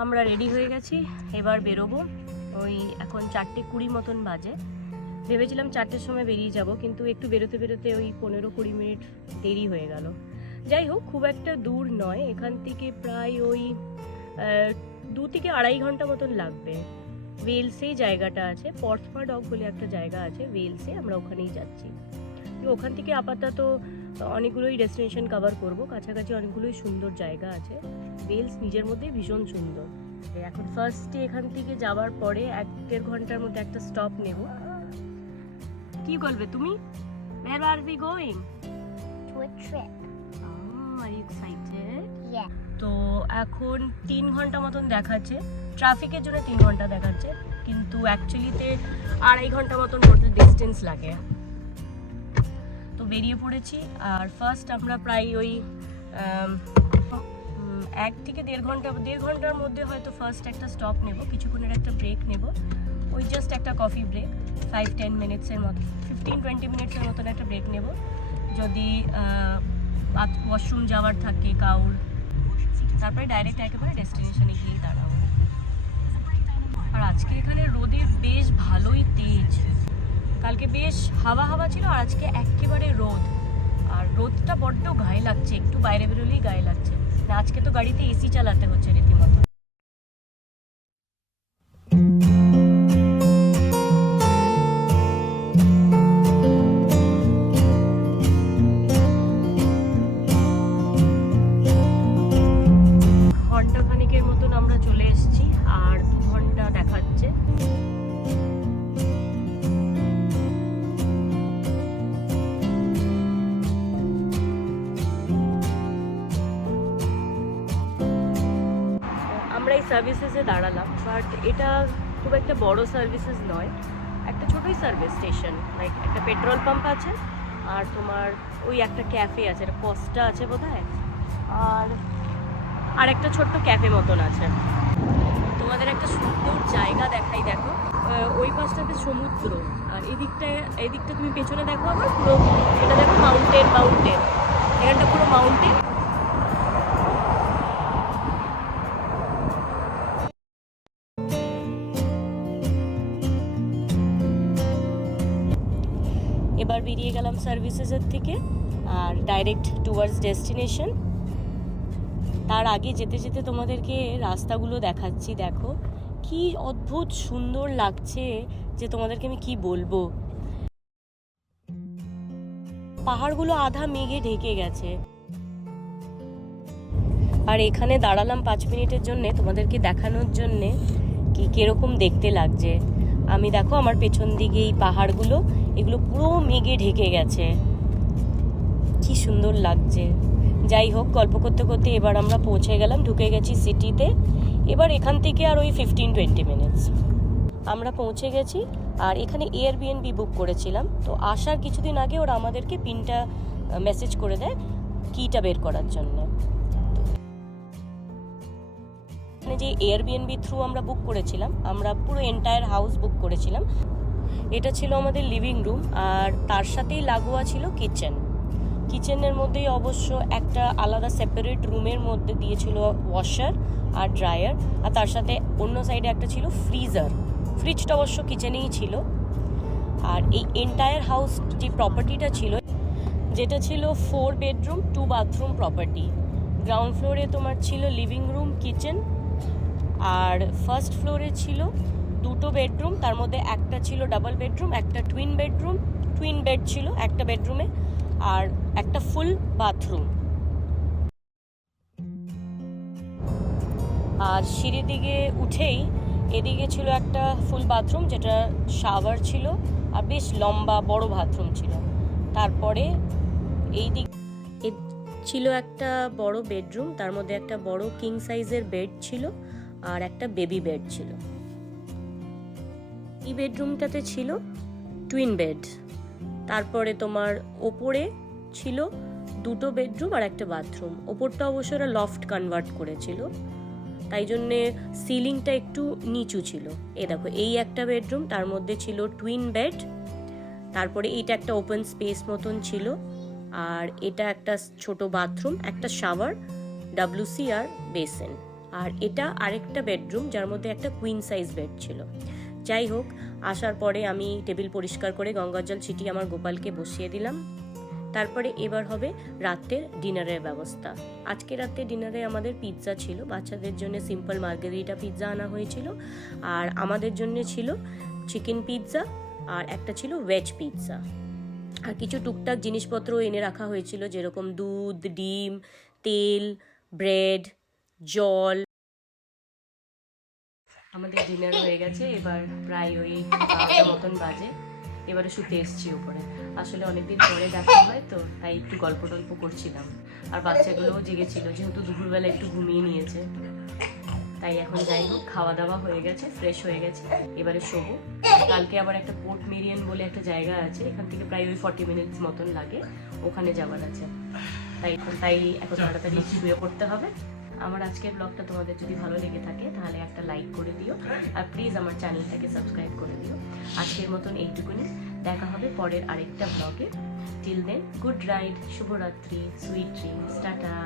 আমরা রেডি হয়ে গেছি, এবার বেরোবো। ওই এখন 4:20 মতন বাজে। ভেবেছিলাম 4টের সময় বেরিয়ে যাব, কিন্তু একটু বেরোতে বেরোতে ওই 15-20 মিনিট দেরি হয়ে গেল। যাই হোক, খুব একটা দূর নয়, এখান থেকে প্রায় ওই 2 থেকে 2.5 ঘন্টা মতন লাগবে। ওয়েলসেই জায়গাটা আছে, পর্থপাডগ বলে একটা জায়গা আছে ওয়েলসে, আমরা ওখানেই যাচ্ছি। ওখান থেকে আপাতত অনেকগুলোই ডেস্টিনেশন কভার করব, কাছাকাছি অনেকগুলোই সুন্দর জায়গা আছে। ওয়েলস নিজের মধ্যেই ভীষণ সুন্দর। এখন ফার্স্টে এখান থেকে যাওয়ার পরে 1-1.5 ঘন্টার মধ্যে একটা স্টপ নেব। কি বলবে তুমি? Where are we going? To a trip. Are you excited? Yeah. তো এখন 3 ঘন্টা মতন দেখাচ্ছে, ট্রাফিকের জন্য 3 ঘন্টা দেখাচ্ছে, কিন্তু অ্যাকচুয়ালিতে 2.5 ঘন্টা মতন টোটাল ডিস্টেন্স লাগে। তো বেরিয়ে পড়েছি। আর ফার্স্ট আমরা প্রায় ওই 1 থেকে 1.5 ঘন্টার মধ্যে হয়তো ফার্স্ট একটা স্টপ নেব, কিছুক্ষণের একটা ব্রেক নেব, ওই জাস্ট একটা কফি ব্রেক, 5-10 মিনিটসের মতো, 15-20 মিনিটসের মতন একটা ব্রেক নেব। যদি ওয়াশরুম যাওয়ার থাকে কাউর, তারপরে ডাইরেক্ট একেবারে ডেস্টিনেশনে গিয়েই দাঁড়াবো। আর আজকে এখানে রোদের বেশ ভালোই তেজ, কালকে বেশ হাওয়া হাওয়া ছিল, আর আজকে একেবারে রোদ। আর রোদটা বড্ড গায়ে লাগছে, একটু বাইরে বেরোলেই গায়ে লাগছে। না, আজকে তো গাড়িতে এসি চালাতে হচ্ছে রীতিমতো। ঘন্টা খানিকের মতন আমরা চলে এসেছি, আর 2 ঘন্টা দেখাচ্ছে। আমরা এই সার্ভিসেসে দাঁড়ালাম, বাট এটা খুব একটা বড় সার্ভিসেস নয়, একটা ছোটোই সার্ভিস স্টেশন। লাইক একটা পেট্রোল পাম্প আছে, আর তোমার ওই একটা ক্যাফে আছে, একটা কস্টা আছে বোধহয়, আর একটা ছোট্ট ক্যাফে মতন আছে। তোমাদের একটা সুন্দর জায়গা দেখাই, দেখো ওই পাশটাতে সমুদ্র, আর এদিকটা তুমি পেছনে দেখো, আবার পুরো এটা দেখো মাউন্টেন, এখানটা পুরো মাউন্টেন। এবার বেরিয়ে গেলাম সার্ভিসেসের থেকে, আর ডাইরেক্ট টুয়ার্ডস ডেস্টিনেশন। তার আগে যেতে যেতে তোমাদেরকে রাস্তাগুলো দেখাচ্ছি, দেখো কি অদ্ভুত সুন্দর লাগছে, যে তোমাদেরকে আমি কি বলবো। পাহাড়গুলো আধা মেঘে ঢেকে গেছে। আর এখানে দাঁড়ালাম 5 মিনিটের জন্য তোমাদেরকে দেখানোর জন্যে কি কিরকম দেখতে লাগছে। আমি দেখো আমার পেছন দিকে এই পাহাড়গুলো, এগুলো পুরো মেঘে ঢেকে গেছে, কি সুন্দর লাগছে। যাই হোক, গল্প করতে করতে এবার আমরা পৌঁছে গেলাম, ঢুকে গেছি সিটিতে। এবার এখান থেকে আর ওই 15-20 মিনিটস আমরা পৌঁছে গেছি। আর এখানে এয়ারবিএনবি বুক করেছিলাম, তো আসার কিছুদিন আগে ওরা আমাদেরকে পিনটা মেসেজ করে দেয় কিটা বের করার জন্য। যে এয়ারবিএনবি থ্রু আমরা বুক করেছিলাম, আমরা পুরো এন্টায়ার হাউস বুক করেছিলাম। এটা ছিল আমাদের লিভিং রুম, আর তার সাথেই লাগোয়া ছিল কিচেনের মধ্যেই অবশ্য একটা আলাদা সেপারেট রুমের মধ্যে দিয়েছিল ওয়াশার আর ড্রায়ার, আর তার সাথে অন্য সাইডে একটা ছিল ফ্রিজটা অবশ্য কিচেনেই ছিল। আর এই এন্টায়ার হাউস যে প্রপার্টিটা ছিল, যেটা ছিল 4 বেডরুম 2 বাথরুম প্রপার্টি। গ্রাউন্ড ফ্লোরে তোমার ছিল লিভিং রুম, কিচেন, আর ফার্স্ট ফ্লোরে ছিল 2টো বেডরুম, তার মধ্যে একটা ছিল ডাবল বেডরুম, একটা টুইন বেড ছিল একটা বেডরুমে, আর একটা ফুল বাথরুম। আর সিঁড়ির দিকে উঠেই এদিকে ছিল একটা ফুল বাথরুম, যেটা শাওয়ার ছিল, আর বেশ লম্বা বড় বাথরুম ছিল। তারপরে এই দিক ছিল একটা বড় বেডরুম, তার মধ্যে একটা বড় কিং সাইজের বেড ছিল, আর একটা বেবি বেড ছিল। এই বেডরুমটাতে ছিল টুইন বেড। তারপরে তোমার ওপরে ছিল 2টো বেডরুম আর একটা বাথরুম। ওপরটা অবশ্য ওরা লফট কনভার্ট করেছিল, তাই জন্যে সিলিংটা একটু নিচু ছিল। দেখো এই একটা বেডরুম, তার মধ্যে ছিল টুইন বেড, তারপরে এইটা একটা ওপেন স্পেস মতন ছিল, আর এটা একটা ছোট বাথরুম, একটা শাওয়ার, WC আর বেসিন, আর এটা আরেকটা বেডরুম, যার মধ্যে একটা কুইন সাইজ বেড ছিল। যাই হোক, আসার পরে আমি টেবিল পরিষ্কার করে গঙ্গার জল ছিটিয়ে আমার গোপালকে বসিয়ে দিলাম। তারপরে এবার হবে রাতের ডিনারের ব্যবস্থা। আজকে রাতে ডিনারে আমাদের পিৎজা ছিল, বাচ্চাদের জন্য সিম্পল মার্গারিটা পিৎজা আনা হয়েছিল, আর আমাদের জন্য ছিল চিকেন পিৎজা, আর একটা ছিল ভেজ পিৎজা। আর কিছু টুকটাক জিনিসপত্র এনে রাখা হয়েছিল, যেরকম দুধ, ডিম, তেল, ব্রেড, জল। আমাদের ডিনার হয়ে গেছে, এবার প্রায় ওই 12টা মতন বাজে। এবারে শুতে এসছি উপরে। আসলে অনেকদিন পরে দেখা হয় তো, তাই একটু গল্প টল্প করছিলাম। আর বাচ্চাগুলোও জেগেছিল, যেহেতু দুপুরবেলা একটু ঘুমিয়ে নিয়েছে। তাই এখন যাই হোক, খাওয়া দাওয়া হয়ে গেছে, ফ্রেশ হয়ে গেছে, এবারে শোবো। কালকে আবার একটা পোর্ট মেরিয়ান বলে একটা জায়গা আছে, এখান থেকে প্রায় ওই 40 মিনিটস মতন লাগে, ওখানে যাওয়ার আছে। তাই এখন তাড়াতাড়ি শুয়ে পড়তে হবে। আমার আজকের ব্লগটা তোমাদের যদি ভালো লেগে থাকে তাহলে একটা লাইক করে দিও, আর প্লিজ আমার চ্যানেলটাকে সাবস্ক্রাইব করে দিও। আজকের মতন এইটুকুনি, দেখা হবে পরের আরেকটা ব্লগে। টিল দেন, গুড রাইড, শুভরাত্রি, সুইট ড্রিমস, টাটা।